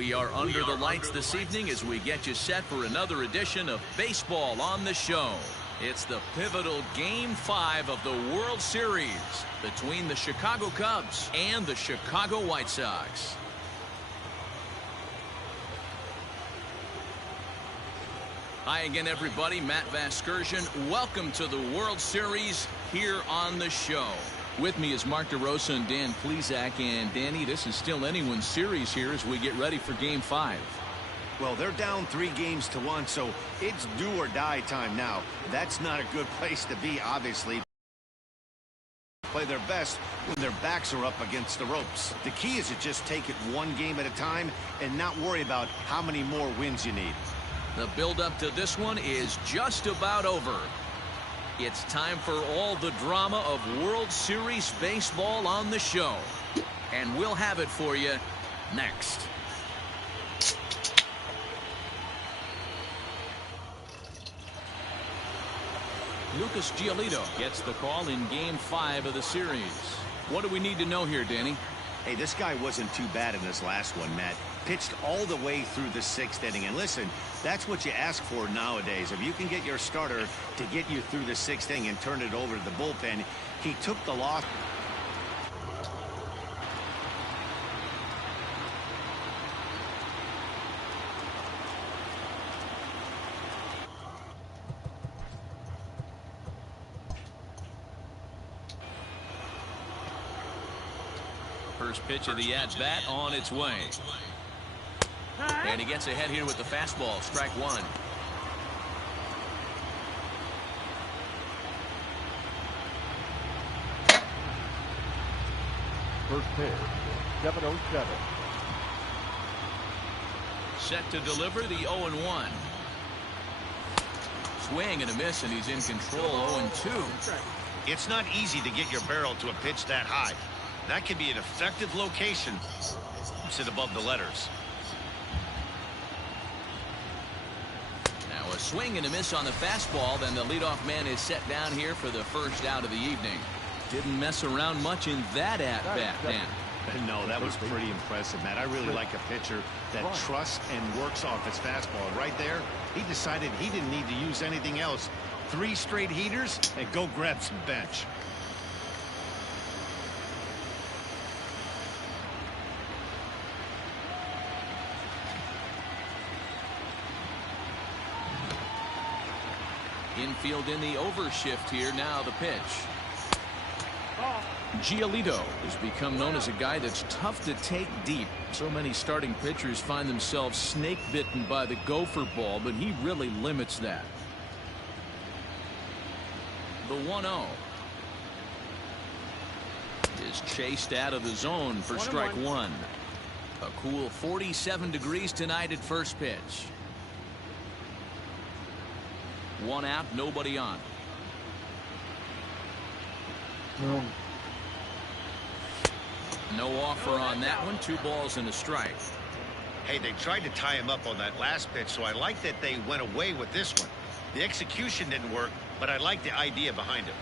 We are under the lights this evening as we get you set for another edition of Baseball on the Show. It's the pivotal Game 5 of the World Series between the Chicago Cubs and the Chicago White Sox. Hi again, everybody. Matt Vasgersian. Welcome to the World Series here on the show. With me is Mark DeRosa and Dan Plesac. And Danny, this is still anyone's series here as we get ready for Game 5. Well, they're down 3-1, so it's do or die time now. That's not a good place to be, obviously. Play their best when their backs are up against the ropes. The key is to just take it one game at a time and not worry about how many more wins you need. The build-up to this one is just about over. It's time for all the drama of World Series baseball on the show. And we'll have it for you next. Lucas Giolito gets the call in Game 5 of the series. What do we need to know here, Danny? Hey, this guy wasn't too bad in this last one, Matt. Pitched all the way through the 6th inning. And listen, that's what you ask for nowadays. If you can get your starter to get you through the 6th inning and turn it over to the bullpen, he took the loss. First pitch of the at-bat on its way. And he gets ahead here with the fastball. Strike one. First pitch, 7:07. Set to deliver the 0-1. Swing and a miss, and he's in control. 0-2. It's not easy to get your barrel to a pitch that high. That can be an effective location. Sit above the letters. Now a swing and a miss on the fastball. Then the leadoff man is set down here for the first out of the evening. Didn't mess around much in that at-bat, Dan. No, that was pretty impressive, Matt. I really like a pitcher that trusts and works off his fastball. Right there, he decided he didn't need to use anything else. 3 straight heaters and go grab some bench. Infield in the overshift here. Now the pitch. Giolito has become known as a guy that's tough to take deep. So many starting pitchers find themselves snake bitten by the gopher ball, but he really limits that. The 1-0 is chased out of the zone for strike one. A cool 47 degrees tonight at first pitch. One out, nobody on. No offer on that one. 2 balls and a strike. Hey, they tried to tie him up on that last pitch, so I like that they went away with this one. The execution didn't work, but I like the idea behind it.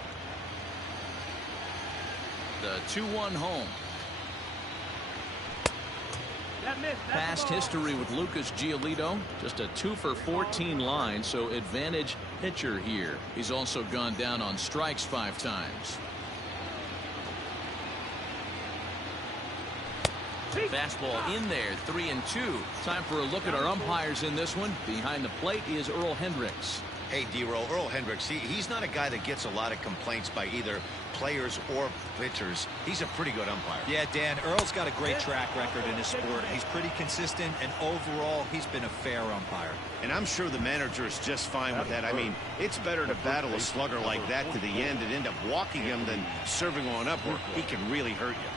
The 2-1 home. Past history with Lucas Giolito, just a 2-for-14 line, so advantage pitcher here. He's also gone down on strikes 5 times. Fastball in there, 3-2. Time for a look at our umpires in this one. Behind the plate is Earl Hendricks. Hey, D-Roll, Earl Hendricks, he's not a guy that gets a lot of complaints by either players or pitchers. He's a pretty good umpire. Yeah, Dan, Earl's got a great track record in his sport. He's pretty consistent, and overall, he's been a fair umpire. And I'm sure the manager is just fine with that. I mean, it's better to battle a slugger like that to the end and end up walking him than serving on up where he can really hurt you.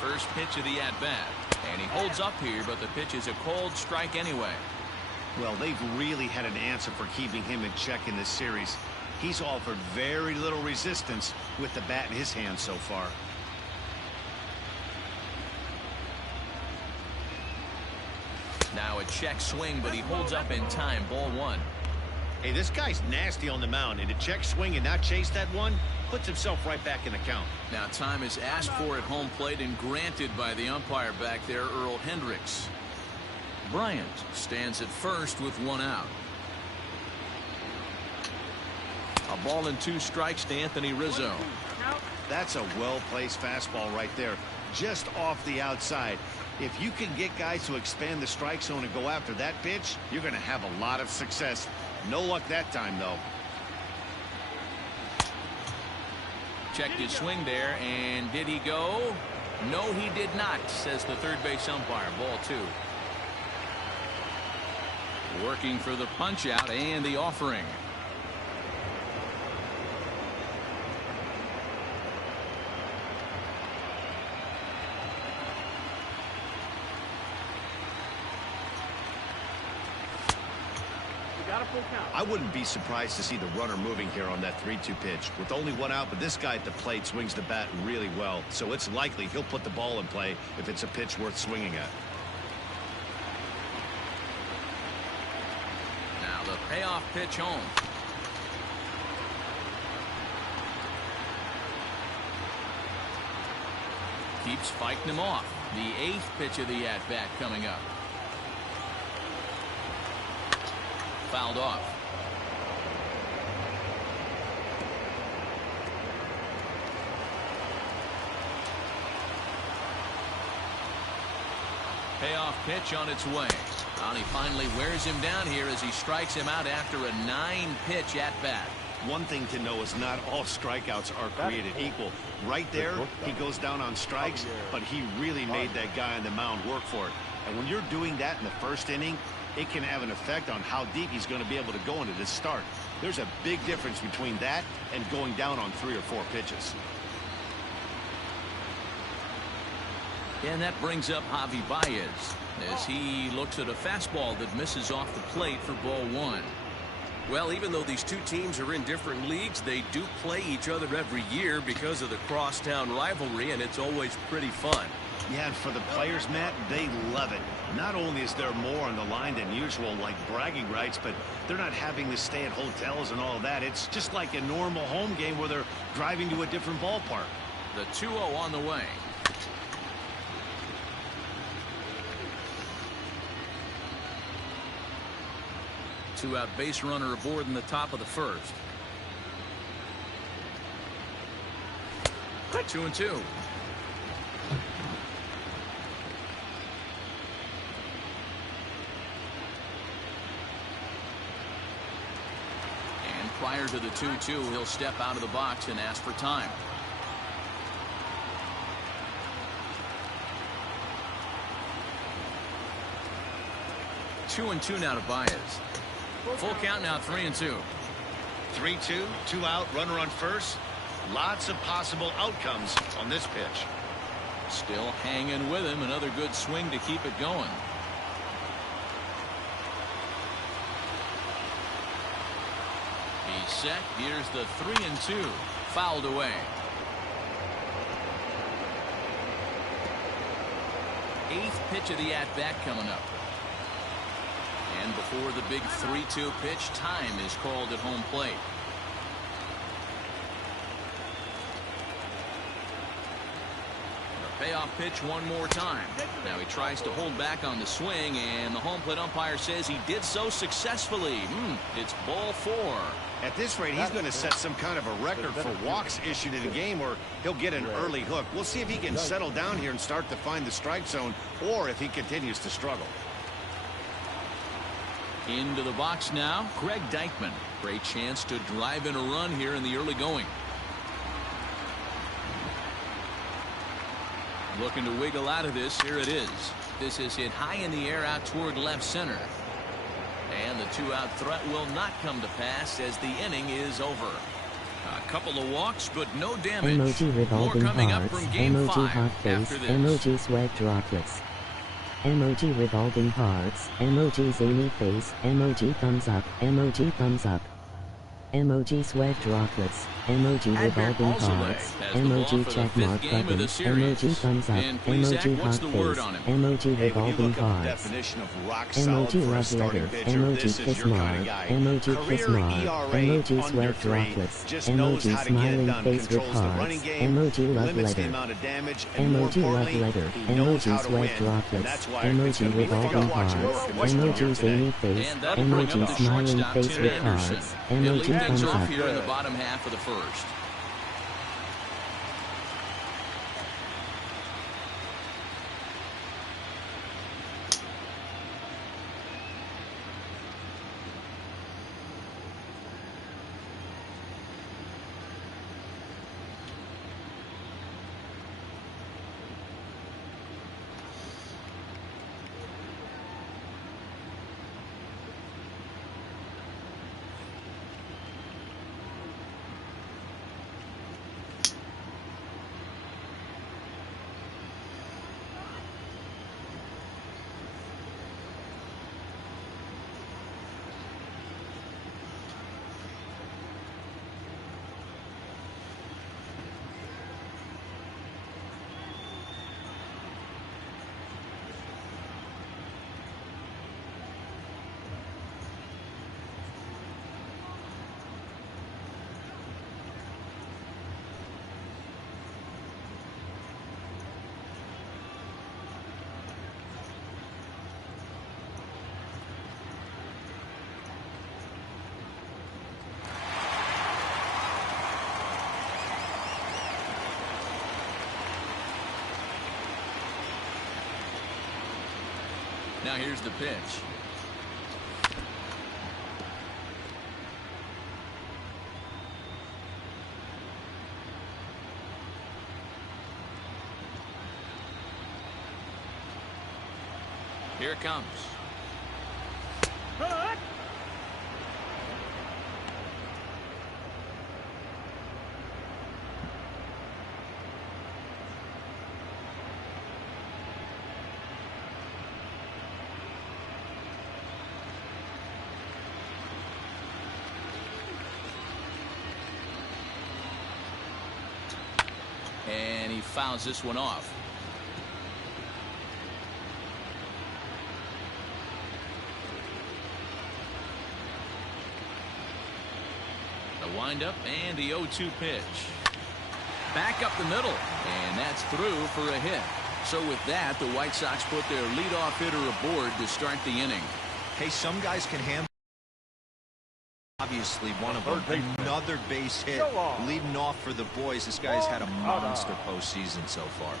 First pitch of the at-bat. And he holds up here, but the pitch is a cold strike anyway. Well, they've really had an answer for keeping him in check in this series. He's offered very little resistance with the bat in his hand so far. Now a check swing, but he holds up in time. Ball one. Hey, this guy's nasty on the mound, and to check swing and not chase that one puts himself right back in the count. Now time is asked for at home plate and granted by the umpire back there, Earl Hendricks. Bryant stands at first with one out. A ball and 2 strikes to Anthony Rizzo. That's a well-placed fastball right there, just off the outside. If you can get guys to expand the strike zone and go after that pitch, you're going to have a lot of success. No luck that time, though. Checked his swing there, and did he go? No, he did not, says the third base umpire. Ball 2. Working for the punch out and the offering. I wouldn't be surprised to see the runner moving here on that 3-2 pitch. With only one out, but this guy at the plate swings the bat really well, so it's likely he'll put the ball in play if it's a pitch worth swinging at. Now the payoff pitch home. Keeps fighting him off. The 8th pitch of the at-bat coming up. Fouled off. Payoff pitch on its way. And he finally wears him down here as he strikes him out after a 9-pitch at-bat. One thing to know is not all strikeouts are created equal. Right there, he goes down on strikes, but he really made that guy on the mound work for it. And when you're doing that in the first inning, it can have an effect on how deep he's going to be able to go into this start. There's a big difference between that and going down on 3 or 4 pitches. And that brings up Javi Baez as he looks at a fastball that misses off the plate for ball 1. Well, even though these two teams are in different leagues, they do play each other every year because of the crosstown rivalry, and it's always pretty fun. Yeah, and for the players, Matt, they love it. Not only is there more on the line than usual, like bragging rights, but they're not having to stay at hotels and all of that. It's just like a normal home game where they're driving to a different ballpark. The 2-0 on the way. Two-out base runner aboard in the top of the first. 2-2. And prior to the 2-2, he'll step out of the box and ask for time. Two and 2 now to Baez. Full count now, 3-2. 3-2, 2 out, runner on first. Lots of possible outcomes on this pitch. Still hanging with him. Another good swing to keep it going. He's set. Here's the 3-2. Fouled away. 8th pitch of the at-bat coming up. And before the big 3-2 pitch, time is called at home plate. The payoff pitch one more time. Now he tries to hold back on the swing, and the home plate umpire says he did so successfully. It's ball 4. At this rate, he's going to set some kind of a record for walks issued in a game, or he'll get an early hook. We'll see if he can settle down here and start to find the strike zone, or if he continues to struggle. Into the box now, Greg Deichmann. Great chance to drive in a run here in the early going. Looking to wiggle out of this. Here it is. This is hit high in the air out toward left center. And the 2-out threat will not come to pass as the inning is over. A couple of walks, but no damage. Emoji revolving hearts, emoji hot face, emoji sweat droplets. Emoji revolving hearts, emoji zany face, emoji thumbs up, emoji thumbs up. Emoji sweat droplets. Emoji revolving Alzolay cards. has the ball Emoji for the check fifth mark game of button. the series. Emoji thumbs up. And please, Zach, Emoji what's hot the word face. on him? Emoji Hey, when you revolving look up the cards. definition of rock solid Emoji for a love starting letter. pitcher, Emoji this is kiss your kind mark. of guy. Emoji kiss Career mark. ERA Emoji under sweat 3, droplets. just knows Emoji how to get it smiling done. face with Controls the running cards. game, Emoji love limits the letter. amount of damage, and more Emoji love importantly, letter. he knows how Emoji to sweat win. And droplets. that's why it's going Emoji to be fun to revolving watch him cards. work in this one here Emoji today. zany face. And that'll bring up Emoji the smiling shortstop, face Tim with Anderson. cards. He'll lead Emoji things thumbs off up. here in the bottom half of the first. Now here's the pitch. Here it comes. And he fouls this one off. The windup and the 0-2 pitch. Back up the middle, and that's through for a hit. So with that, the White Sox put their leadoff hitter aboard to start the inning. Hey, some guys can handle. Obviously, one of them. Another base hit leading off for the boys. This guy's had a monster postseason so far.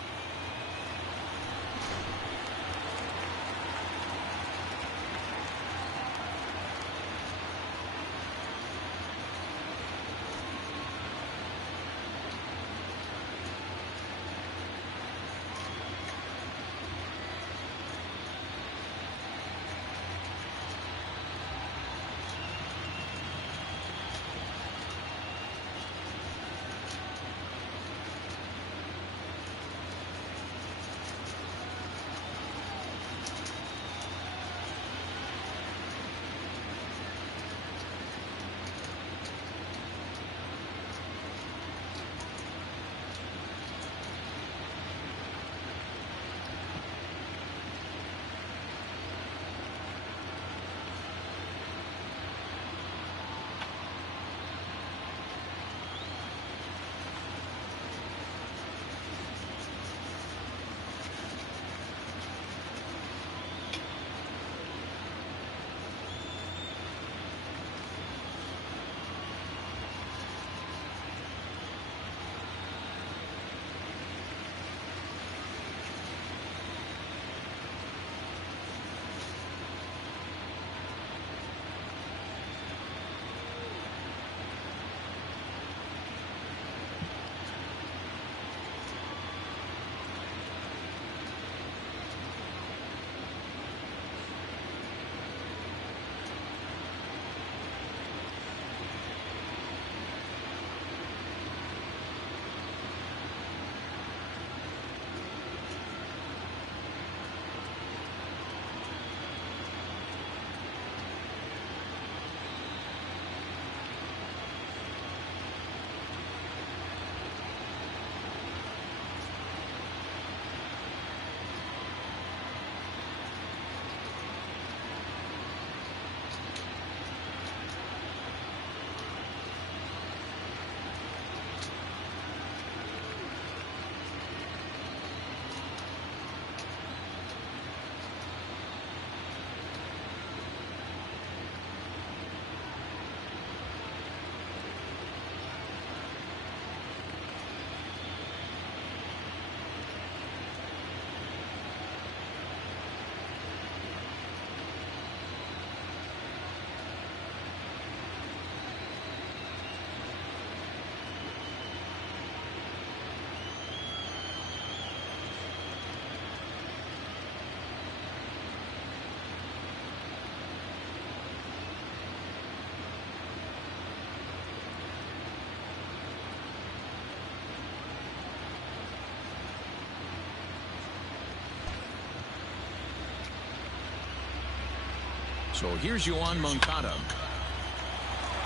So here's Yoan Moncada.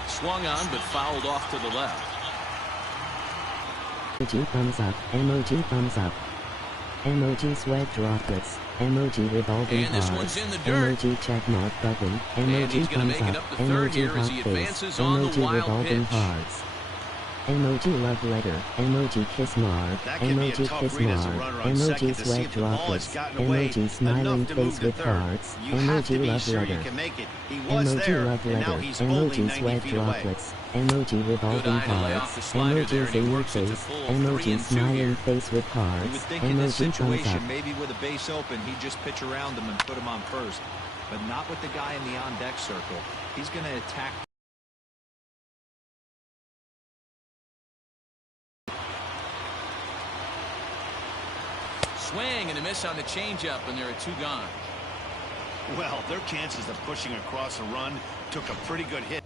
Swung on but fouled off to the left. Emoji thumbs up. Emoji thumbs up. Emoji sweat droplets. Emoji revolving And this hearts. one's in the dirt. Emoji check mark button. And he's Emoji gonna thumbs make it up. up to third Emoji here as hot he face. advances on the Emoji wild revolving pitch. hearts. Emoji love letter. Emoji kiss mark. That can be a Emoji tough kiss read as a mark. runner on Emoji second to see sweat if the ball has droplets. gotten away Emoji smiling enough to move face to with third. hearts. You have to Emoji be love sure you letter. can make it. He was Emoji there, love and now letter. he's only Emoji 90 sweat feet away. droplets. Emoji revolving eye to lay off hearts. the slider there, Emoji and he singing works it to face. full 3 Emoji and 2 smiling here. face with You would hearts. think in this Emoji thumbs situation, up. maybe with a base open, he'd just pitch around him and put him on first. But not with the guy in the on-deck circle. He's going to attack. Swing and a miss on the changeup, and there are 2 gone. Well, their chances of pushing across a run took a pretty good hit.